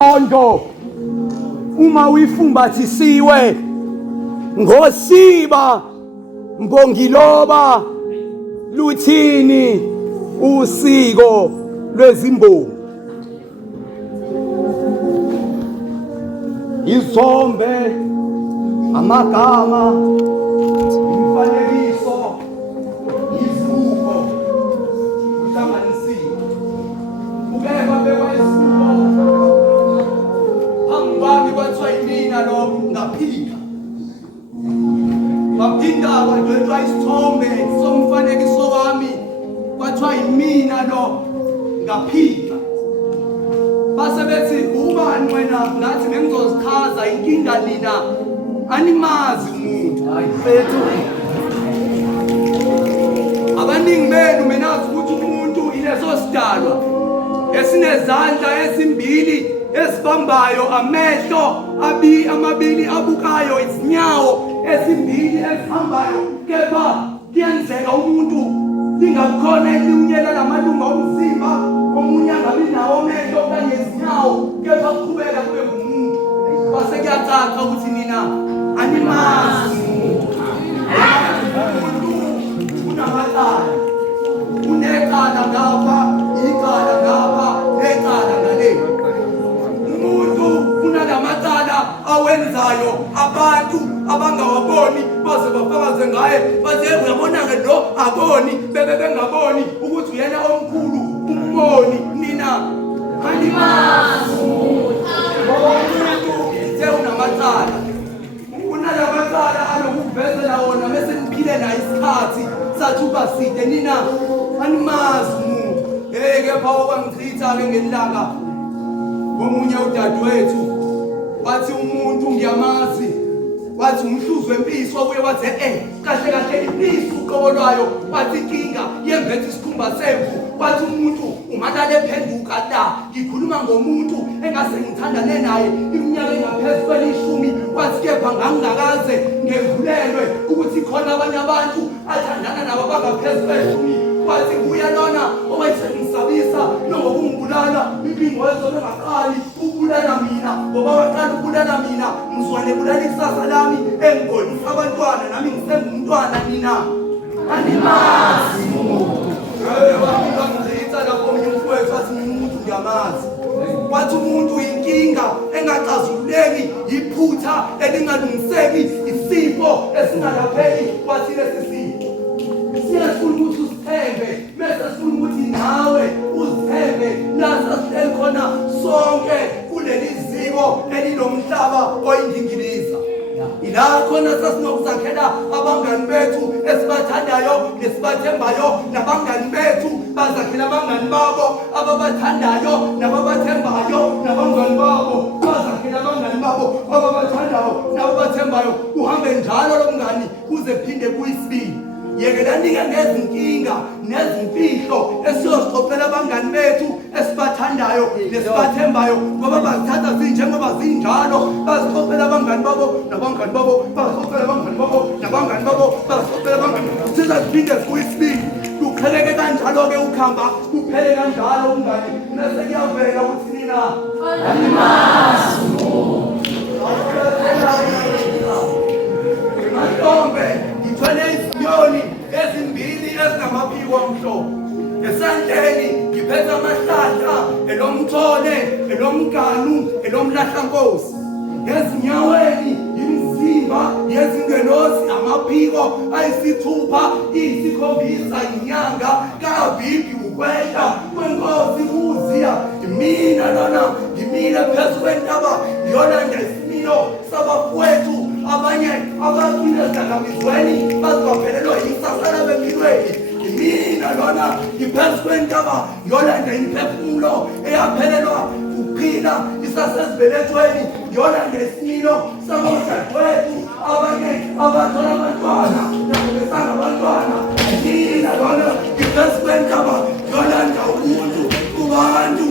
Ondo uma uyifumbathisiwe ngosiba mbongiloba luthini usiko lwezimbongi izombe amagama imifanekiso izibuko uhlanganisiwe ubekwa bekwaisibuko phambi kwathiwa yimina lo ngaphika waphinda kwadwetshwa isithombe somfanekiso wami kwathiwa yimina lo ngaphika base bethi ubani wena ngathi bengizozichaza inkinga lina animazi umuntu hayi fethu abaningi benu menazi ukuthi umuntu ileso sidalwa esinezandla ezimbili esibambayo amehlo amabili abukayo izinyawo ezimbili ezihambayo kepha kuyenzeka umuntu lingakhona elinyela lamalunga omzimba omunye angabi nawo amehlo kanye izinyawo kepha kuqhubeka kube ngumuntu base kuyacaca ukuthi nina animazi umuntu unamathala unecala ngapha icala ngapha necala ngale umuntu unalamathala awenzayo abantu abangawaboni baze bafakaze ngaye baze uyabona-ke lo aboni bengaboni ukuthi uyena omkhulu umboni nina animazi ngoba umuntu sewunamathala unalamathala alokukuvezela wona bese niphile naye isikhathi sathuba side nina animazi umuntu kepha okwangichitha-ke ngelilanga omunye udadewethu wathi umuntu ngiyamazi wathi umhluzi wempisi wabuye wathi kahle kahle impisi uqobo lwayo wathi inkinga yembethe isikhumba semvu wathi umuntu umalala ephenduka ngikhuluma ngomuntu engase ngithandane naye iminyaka engaphezu kwelishumi wathi kepha ngangingakaze ngevulelwe ukuthi khona abanye abantu athandana nabo abangaphezu kwelishumi wathi kuya lona owayesengisabisa nongokungibulala impingo ezobengaqali ukubulala mina ngoba waqala ukubulala mina ngizwane bulala ikusasa lami engigonisa abantwana nami ngisengumntwana nina animazi wangizitha lapho omunye umfowethu wathi umuntu ngiyamazi wathi umuntu inkinga engacazululeki iphutha elingalungiseki isifo esingalapheki wathi lesi sifo siyafuna ukuthi uzithembe bese sifuna ukuthi nawe uzithembe lasa sihleli khona sonke kuleli ziko elinomhlaba oyindingiliza ila khona sasinokuzakhela abangani bethu esibathandayo nesibathembayo nabangani bethu bazakhela abangani babo ababathandayo nababathembayo nabangani babo bazakhela abangani babo ababathandayo nababathembayo uhambe njalo lo mngani kuze kuphinde kuyisibili yekelani-ke nezinkinga nezimfihlo esiyozixoxela abangani bethu esibathandayo nesibathembayo ngoba bazithatha zinjengoba zinjalo bazixoxela abangani babo nabangani babo bazixoxela abangani babo nabangani babo bazixoxela abangani siza ziphinde zikuyisibili kuqheleke kanjalo-ke ukuhamba kuphele kanjalo umngani nase kuyavela ukuthi nina animazi mantombe ngithwele izinyoni ezimbili ezinamaphiko amhlophe esandleni ngiphethe amahlahla elomthole elomganu elomlahlankosi ezinyaweni imizimba yezingelosi amaphiko ayisithupha iyisikhombisa inyanga kabhibhi ukwehla kwenkosi kuziya imina lona ngimile phezu kwentaba ngiyolanda isimilo sabafowethu abanye abafile ezidakamizweni bazibaphelelwa yikusasa labo empilweni imina lona ngiphezu kwentaba ngiyolanda imiphefumulo eyaphelelwa ukuphila isasezibelethweni ngiyolanda isimilo sabodadewethu abanye abathola abantwana nabesanga abantwana imina lona ngiphezu kwentaba ngiyolanda ubuntu kubantu